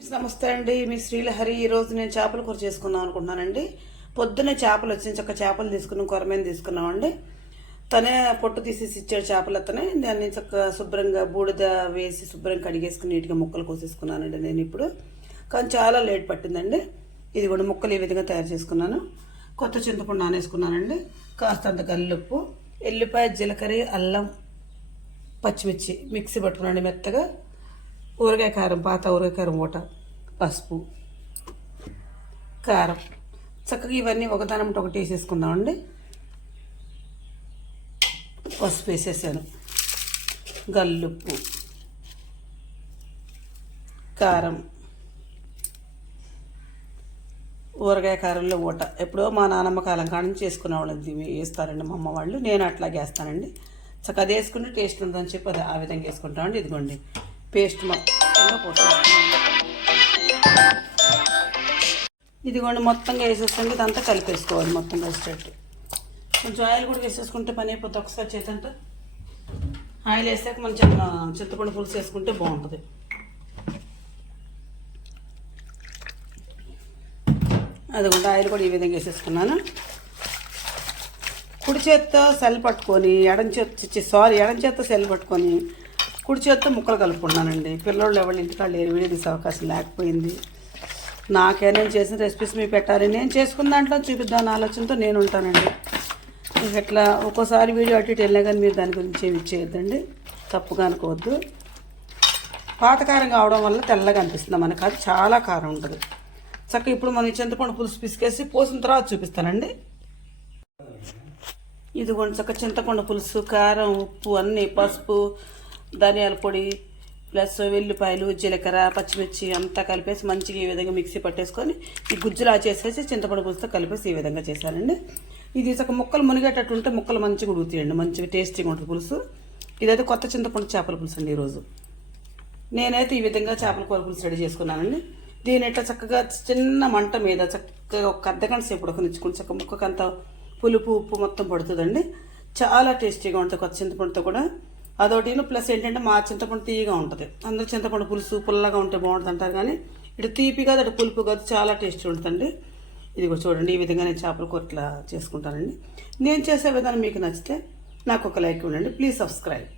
నమస్తే అండి, మీ శ్రీలహరి. ఈరోజు నేను చేపల కూర చేసుకుందాం అనుకుంటున్నానండి. పొద్దున్నే చేపలు వచ్చిన చక్క చేపలు తీసుకున్నాం, కొరమేను తీసుకున్నామండి. తనే పొట్టు తీసేసి ఇచ్చాడు చేపలు. అతనే దాన్ని చక్క శుభ్రంగా బూడిద వేసి శుభ్రంగా కడిగేసుకుని నీట్గా ముక్కలు కోసేసుకున్నానండి నేను ఇప్పుడు. కానీ చాలా లేట్ పట్టిందండి. ఇది కూడా ముక్కలు ఈ విధంగా తయారు చేసుకున్నాను. కొత్త చింతపండు నానేసుకున్నానండి. కాస్తంత గల్లుప్పు, ఎల్లిపాయ, జీలకర్ర, అల్లం, పచ్చిమిర్చి మిక్సీ పట్టుకున్నాను మెత్తగా. ఊరగాయ కారం, పాత ఊరగాయ కారం మూట, పసుపు, కారం, చక్కగా ఇవన్నీ ఒకదానమ్మట ఒకటి వేసేసుకుందామండి. పసుపు వేసేసాను, గల్లుప్పు, కారం, ఊరగాయ కారంలో ఊట. ఎప్పుడో మా నానమ్మ కాలం కాడ నుంచి చేసుకునేవాళ్ళు వేస్తారండి మా అమ్మ వాళ్ళు. నేను అట్లాగే వేస్తానండి. చక్కగా అది వేసుకుంటే టేస్ట్ ఉందని చెప్పి అది ఆ విధంగా వేసుకుంటామండి. ఇదిగోండి పేస్ట్ మొత్తంగా పోసేస్తున్నాను. ఇదిగోండి మొత్తంగా వేసేసుకోండి. ఇదంతా కలిపేసుకోవాలి మొత్తం కలిసేటట్టు. కొంచెం ఆయిల్ కూడా వేసేసుకుంటే పని అయిపోతుంది ఒకసారి చేతంతా. ఆయిల్ వేసాక మంచిగా చింతపండు పులుసు వేసుకుంటే బాగుంటుంది. అదిగోండి ఆయిల్ కూడా ఈ విధంగా వేసేసుకున్నాను. కుడి చేత్తో సెల్ పట్టుకొని ఎడం చేత్తో సెల్ పట్టుకొని కుడి చేత్తో ముక్కలు కలుపుకున్నానండి. పిల్లోళ్ళు ఎవరి ఇంటికాళ్ళు లేరు, వీడియో తీసే అవకాశం లేకపోయింది. నేను చేసిన రెసిపీస్ మీకు పెట్టాలి, నేను చేసుకున్న దాంట్లో చూపిద్దామని ఆలోచనతో నేను ఉంటానండి. ఇట్లా ఒక్కోసారి వీడియో అటు ఇటు వెళ్ళినా కానీ మీరు దాని గురించి ఏమి ఇచ్చేయద్దండి, తప్పుగా అనుకోవద్దు. పాత కారం కావడం వల్ల తెల్లగా అనిపిస్తుంది మనకు, అది చాలా కారం ఉంటుంది. చక్కగా ఇప్పుడు మనం చింతపండు పులుసు పిసికేసి పోసిన తర్వాత చూపిస్తానండి. ఇదిగోండి చక్కగా చింతపండు పులుసు, కారం, ఉప్పు, అన్నీ, పసుపు, ధనియాల పొడి ప్లస్ వెల్లిపాయలు, జీలకర్ర, పచ్చిమిర్చి అంతా కలిపేసి మంచిగా ఈ విధంగా మిక్సీ పట్టేసుకొని ఈ గుజ్జులా చేసేసి చింతపండు పులుసుతో కలిపేసి ఈ విధంగా చేశానండి. ఇది చక్క ముక్కలు మునిగేటట్టు ఉంటే ముక్కలు మంచిగా ఉడుకుతాయండి, మంచిగా టేస్టీగా ఉంటుంది పులుసు. ఇదైతే కొత్త చింతపండు చేపల పులుసు అండి. ఈరోజు నేనైతే ఈ విధంగా చేపల కూర పులుసు రెడీ చేసుకున్నానండి. దీని ఇట్లా చక్కగా చిన్న మంట మీద చక్కగా ఒక అర్ధగంట సేపు ఉడకనిచ్చుకుంటే చక్క ముక్కకంత పులుపు ఉప్పు మొత్తం పడుతుందండి. చాలా టేస్టీగా ఉంటుంది కొత్త చింతపండుతో కూడా. అదొకటి ప్లస్ ఏంటంటే మా చింతపండు తీయగా ఉంటుంది. అందరూ చింతపండు పులుసు పుల్లగా ఉంటే బాగుంటుంది అంటారు, కానీ ఇటు తీపి కాదు అటు పులుపు కాదు, చాలా టేస్టీ ఉంటుందండి. ఇది కూడా చూడండి, ఈ విధంగా నేను చేపల కూర ఇట్లా చేసుకుంటానండి. నేను చేసే విధానం మీకు నచ్చితే నాకు ఒక లైక్ ఇవ్వండి. Please subscribe.